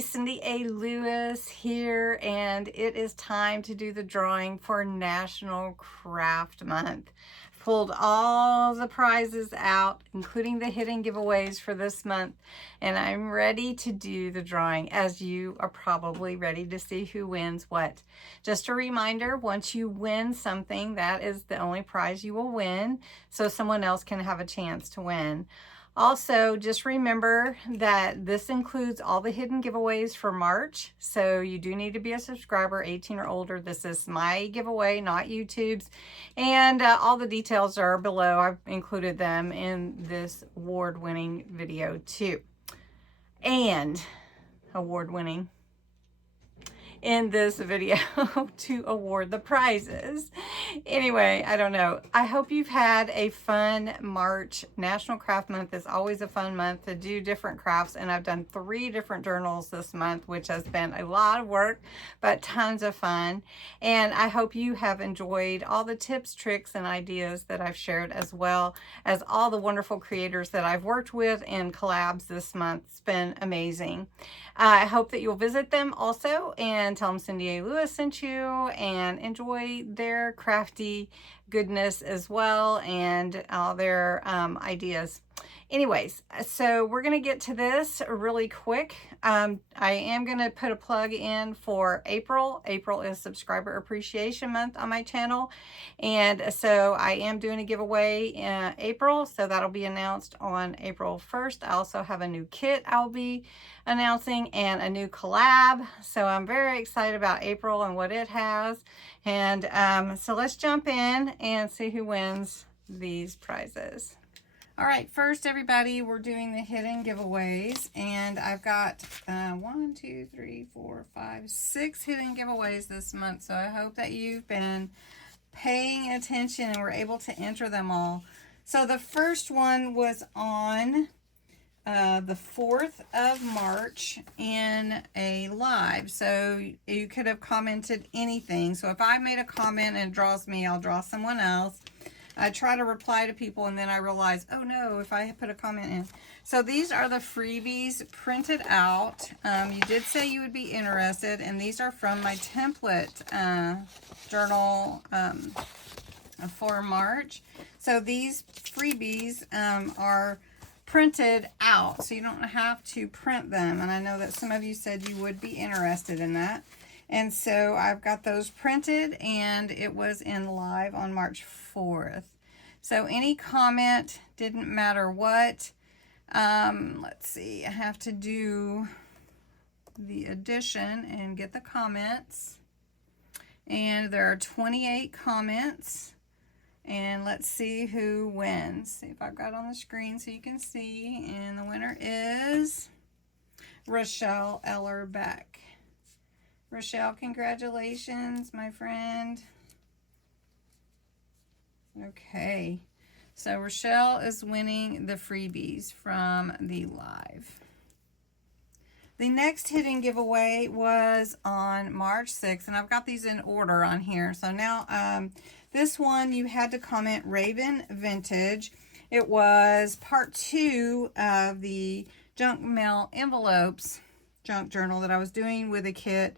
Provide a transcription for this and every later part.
CindyALewis here, and it is time to do the drawing for National Craft Month. Pulled all the prizes out, including the hidden giveaways for this month, and I'm ready to do the drawing, as you are probably ready to see who wins what. Just a reminder, once you win something, that is the only prize you will win, so someone else can have a chance to win. Also, just remember that this includes all the hidden giveaways for March. So you do need to be a subscriber, 18 or older. This is my giveaway, not YouTube's. And all the details are below. I've included them in this award-winning video too. And award-winning in this video to award the prizes. Anyway, I don't know. I hope you've had a fun March. National Craft Month is always a fun month to do different crafts, and I've done 3 different journals this month, which has been a lot of work, but tons of fun. And I hope you have enjoyed all the tips, tricks, and ideas that I've shared, as well as all the wonderful creators that I've worked with in collabs this month. It's been amazing. I hope that you'll visit them also and tell them CindyALewis sent you, and enjoy their crafty goodness as well, and all their ideas. Anyways, so we're going to get to this really quick. I am going to put a plug in for April. April is Subscriber Appreciation Month on my channel. And so I am doing a giveaway in April. So that'll be announced on April 1st. I also have a new kit I'll be announcing and a new collab. So I'm very excited about April and what it has. And so let's jump in and see who wins these prizes. All right, first, everybody, we're doing the hidden giveaways, and I've got 1, 2, 3, 4, 5, 6 hidden giveaways this month, so I hope that you've been paying attention and were able to enter them all. So the first one was on the 4th of March in a live, so you could have commented anything. So if I made a comment and it draws me, I'll draw someone else. I try to reply to people, and then I realize, oh no, if I put a comment in. So these are the freebies printed out. You did say you would be interested, and these are from my template journal for March. So these freebies are printed out, so you don't have to print them. And I know that some of you said you would be interested in that. And so I've got those printed, and it was in live on March 4th. So any comment, didn't matter what. Let's see, I have to do the addition and get the comments. And there are 28 comments. And let's see who wins. See if I've got it on the screen so you can see. And the winner is Rochelle Ellerbeck. Rochelle, congratulations, my friend. Okay, so Rochelle is winning the freebies from the live. The next hidden giveaway was on March 6th, and I've got these in order on here. So now this one, you had to comment Raven Vintage. It was part 2 of the junk mail envelopes junk journal that I was doing with a kit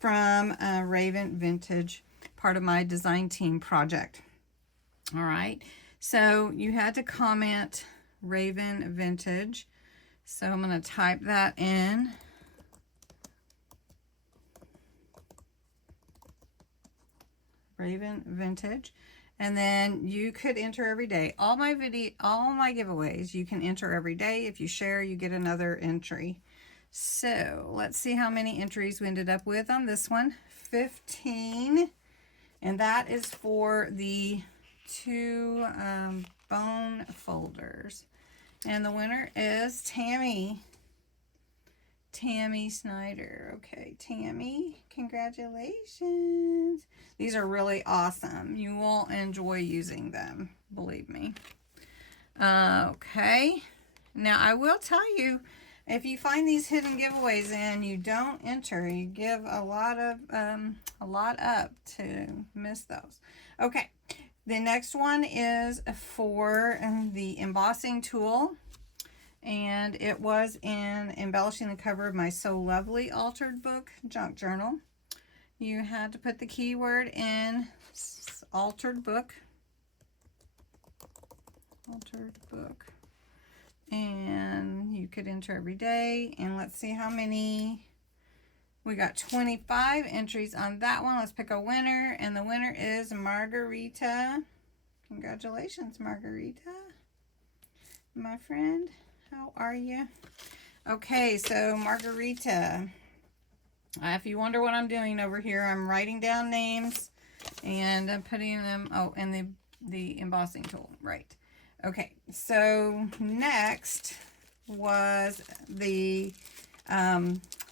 from Raven Vintage, part of my design team project. All right, so you had to comment Raven Vintage. So I'm going to type that in. Raven Vintage. And then you could enter every day. All my giveaways, you can enter every day. If you share, you get another entry. So let's see how many entries we ended up with on this one. 15. And that is for the 2 bone folders. And the winner is Tammy Snyder. Okay, Tammy, congratulations. These are really awesome. You will enjoy using them, believe me. Okay, now I will tell you, if you find these hidden giveaways and you don't enter, you give a lot up to miss those. Okay, the next one is for the embossing tool, and it was in embellishing the cover of my So Lovely altered book junk journal. You had to put the keyword in altered book, and you could enter every day. And let's see how many. We got 25 entries on that one. Let's pick a winner, and the winner is Margarita. Congratulations, Margarita, my friend. How are you? Okay, so Margarita, if you wonder what I'm doing over here, I'm writing down names and I'm putting them, oh, and the embossing tool, right. Okay, so next was the,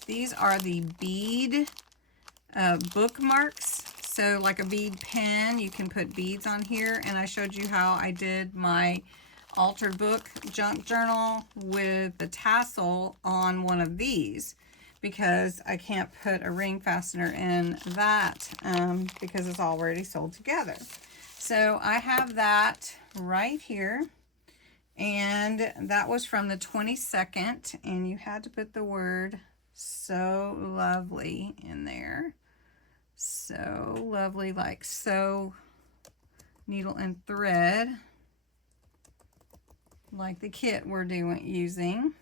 these are the bead bookmarks. So like a bead pen, you can put beads on here, and I showed you how I did my altered book junk journal with the tassel on one of these, because I can't put a ring fastener in that because it's already sold together. So I have that right here, and that was from the 22nd, and you had to put the word So Lovely in there. So lovely, like so needle and thread, like the kit we're using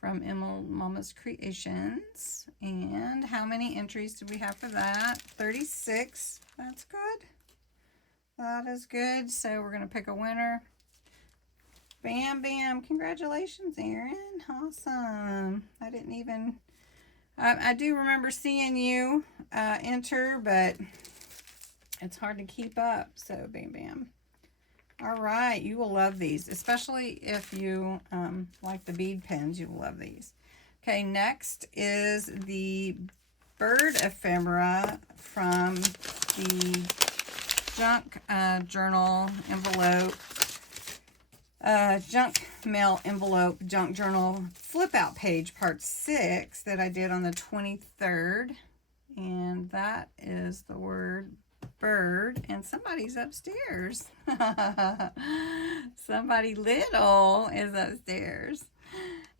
from Emerald Mama's Creations. And how many entries do we have for that? 36. That's good. That is good. So we're going to pick a winner. Bam, bam. Congratulations, Erin. Awesome. I didn't even... I do remember seeing you enter, but it's hard to keep up. So, bam, bam. All right. You will love these, especially if you like the bead pens. You will love these. Okay, next is the bird ephemera from the junk journal envelope. Junk mail envelope junk journal flip out page part 6 that I did on the 23rd, and that is the word bird, and somebody's upstairs. Somebody little is upstairs,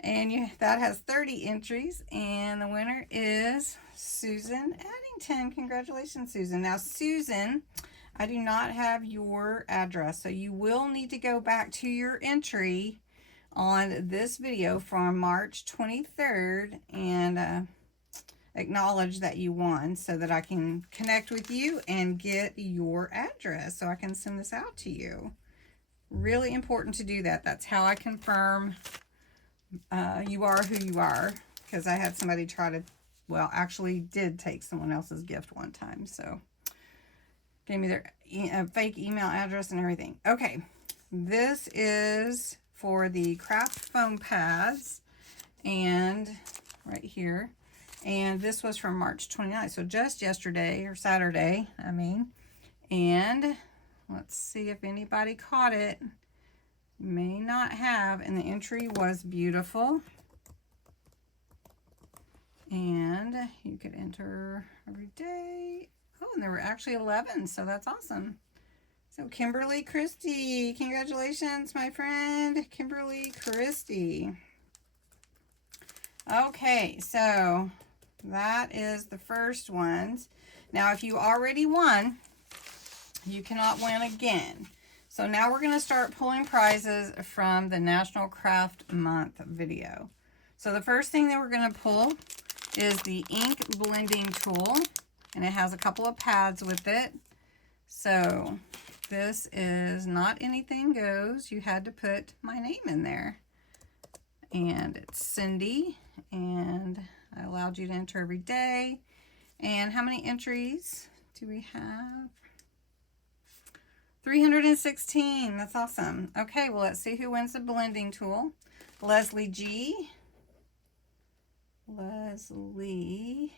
and that has 30 entries, and the winner is Susan Addington. Congratulations, Susan. Now, Susan, I do not have your address, so you will need to go back to your entry on this video from March 23rd and acknowledge that you won, so that I can connect with you and get your address so I can send this out to you. Really important to do that. That's how I confirm you are who you are, because I had somebody try to, well, actually did take someone else's gift one time, so gave me their fake email address and everything. Okay, this is for the craft foam pads, and right here, and this was from March 29th, so just yesterday, or Saturday, I mean. And let's see if anybody caught it. May not have, and the entry was beautiful. And you could enter every day. Oh, and there were actually 11, so that's awesome. So Kimberly Christie, congratulations, my friend, Kimberly Christie. Okay, so that is the first ones. Now, if you already won, you cannot win again. So now we're going to start pulling prizes from the National Craft Month video. So the first thing that we're going to pull is the ink blending tool, and it has a couple of pads with it. So this is not anything goes. You had to put my name in there. And it's Cindy, and I allowed you to enter every day. And how many entries do we have? 316. That's awesome. Okay, well, let's see who wins the blending tool. Leslie G. Leslie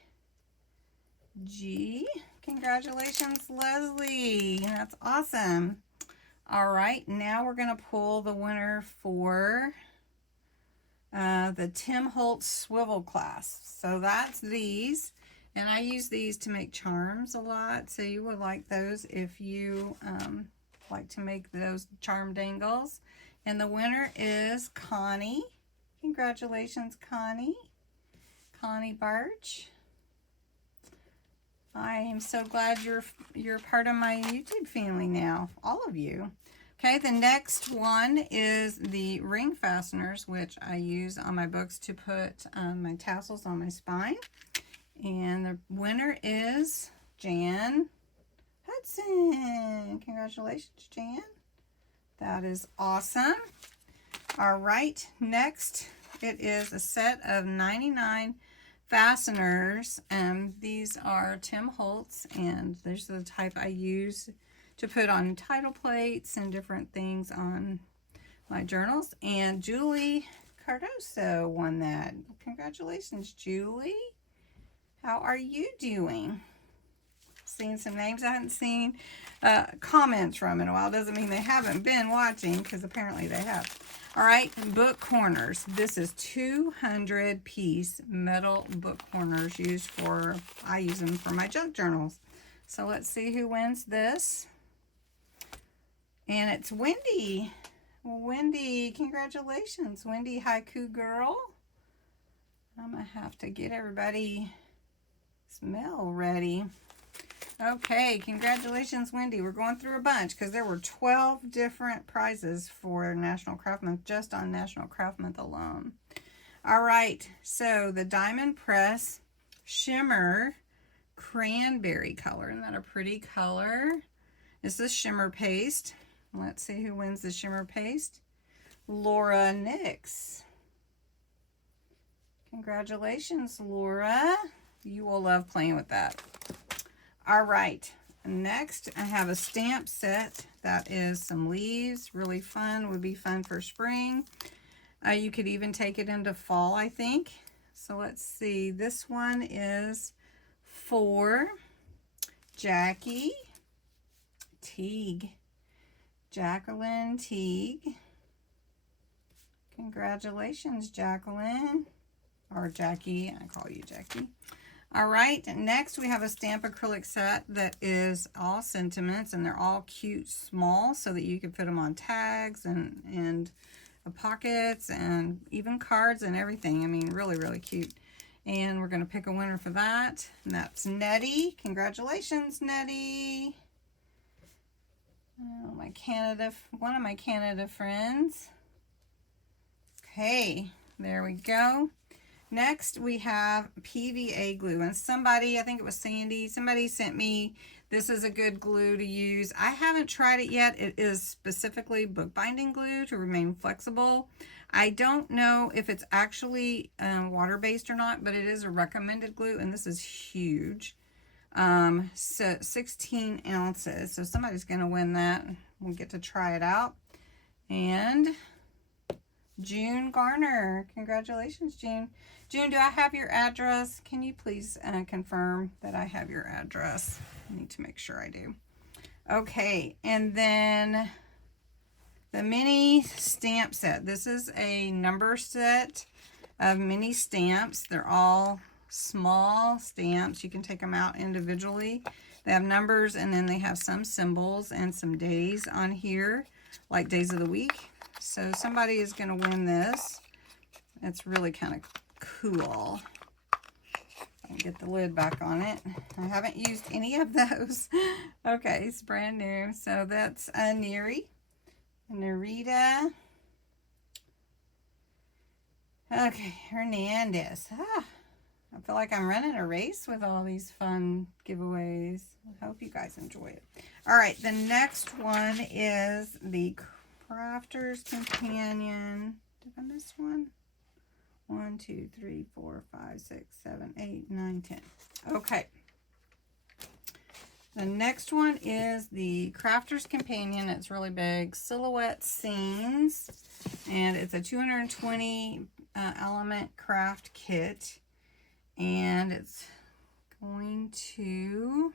G. Congratulations, Leslie. That's awesome. All right, now we're going to pull the winner for the Tim Holtz Swivel Clasps. So that's these. And I use these to make charms a lot. So you would like those if you like to make those charm dangles. And the winner is Connie. Congratulations, Connie. Connie Barch. I am so glad you're part of my YouTube family now, all of you. Okay, the next one is the ring fasteners, which I use on my books to put my tassels on my spine. And the winner is Jan Hudson. Congratulations, Jan. That is awesome. All right, next it is a set of 99 fasteners. These are Tim Holtz, and these are the type I use to put on title plates and different things on my journals. And Julie Cardoso won that. Congratulations, Julie. How are you doing? Seeing some names I haven't seen comments from in a while. Doesn't mean they haven't been watching, because apparently they have. All right, book corners. This is 200 piece metal book corners used for, I use them for my junk journals. So let's see who wins this. And it's Wendy. Wendy, congratulations. Wendy, haiku girl. I'm going to have to get everybody smell ready. Okay, congratulations, Wendy. We're going through a bunch because there were 12 different prizes for National Craft Month, just on National Craft Month alone. All right, so the Diamond Press Shimmer Cranberry color. Isn't that a pretty color? This is Shimmer paste. Let's see who wins the Shimmer paste. Laura Nix. Congratulations, Laura. You will love playing with that. All right, next I have a stamp set that is some leaves. Really fun, would be fun for spring. You could even take it into fall, I think. So let's see, this one is for Jackie Teague. Jacqueline Teague. Congratulations, Jacqueline. Or Jackie, I call you Jackie. All right, next we have a stamp acrylic set that is all sentiments, and they're all cute small so that you can put them on tags and pockets and even cards and everything. I mean, really, really cute. And we're going to pick a winner for that, and that's Nettie. Congratulations, Nettie. Oh, one of my Canada friends. Okay, there we go. Next, we have PVA glue, and somebody, I think it was Sandy, somebody sent me, this is a good glue to use. I haven't tried it yet. It is specifically bookbinding glue to remain flexible. I don't know if it's actually water-based or not, but it is a recommended glue, and this is huge. So 16 ounces, so somebody's going to win that. We'll get to try it out. And June Garner. Congratulations, June. June, do I have your address? Can you please confirm that I have your address? I need to make sure I do. Okay, and then the mini stamp set. This is a number set of mini stamps. They're all small stamps. You can take them out individually. They have numbers, and then they have some symbols and some days on here, like days of the week. So somebody is going to win this. It's really kind of cool. I'll get the lid back on it. I haven't used any of those. Okay, it's brand new. So that's Neri. Narita. Okay, Hernandez. I feel like I'm running a race with all these fun giveaways. I hope you guys enjoy it. All right, the next one is the Crafter's Companion. Did I miss one? 1, 2, 3, 4, 5, 6, 7, 8, 9, 10. Okay. The next one is the Crafter's Companion. It's really big. Silhouette Scenes. And it's a 220 element craft kit. And it's going to...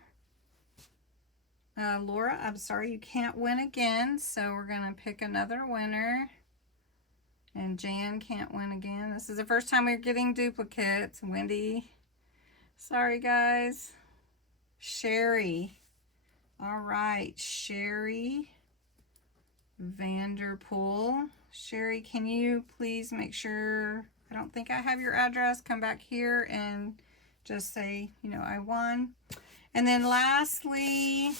Laura, I'm sorry you can't win again. So we're going to pick another winner. And Jan can't win again. This is the first time we're getting duplicates. Wendy. Sorry, guys. Sherry. All right, Sherry Vanderpool. Sherry, can you please make sure, I don't think I have your address, come back here and just say, you know, I won. And then lastly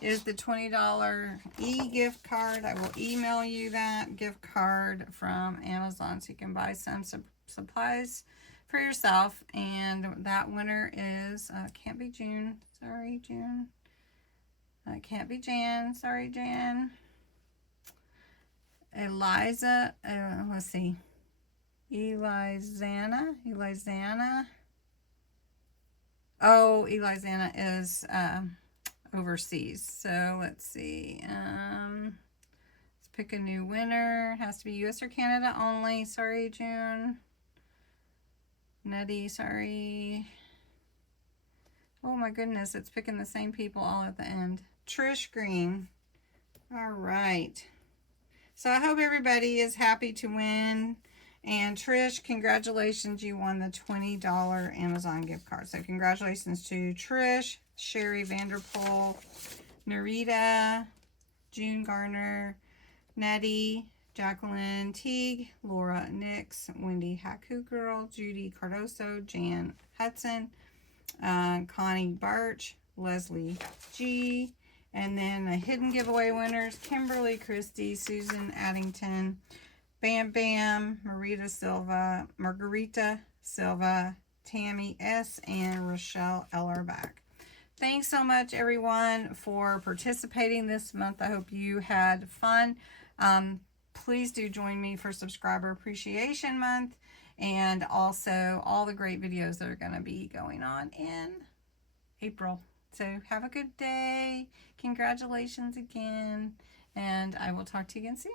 is the $20 e-gift card. I will email you that gift card from Amazon so you can buy some supplies for yourself. And that winner is, can't be June. Sorry, June. Can't be Jan. Sorry, Jan. Eliza. Let's see. Elizana. Oh, Elizana is overseas. So let's see. Let's pick a new winner. It has to be US or Canada only. Sorry, June. Nettie, sorry. Oh my goodness, it's picking the same people all at the end. Trish Green. All right. So I hope everybody is happy to win. And Trish, congratulations, you won the $20 Amazon gift card. So congratulations to Trish, Sherry Vanderpool, Narita, June Garner, Nettie, Jacqueline Teague, Laura Nix, Wendy Haku Girl, Judy Cardoso, Jan Hudson, Connie Birch, Leslie G, and then the hidden giveaway winners, Kimberly Christie, Susan Addington, Bam Bam, Margarita Silva, Tammy S, and Rochelle Ellerbach. Thanks so much, everyone, for participating this month. I hope you had fun. Please do join me for Subscriber Appreciation Month, and also all the great videos that are going to be going on in April. So have a good day. Congratulations again, and I will talk to you again soon.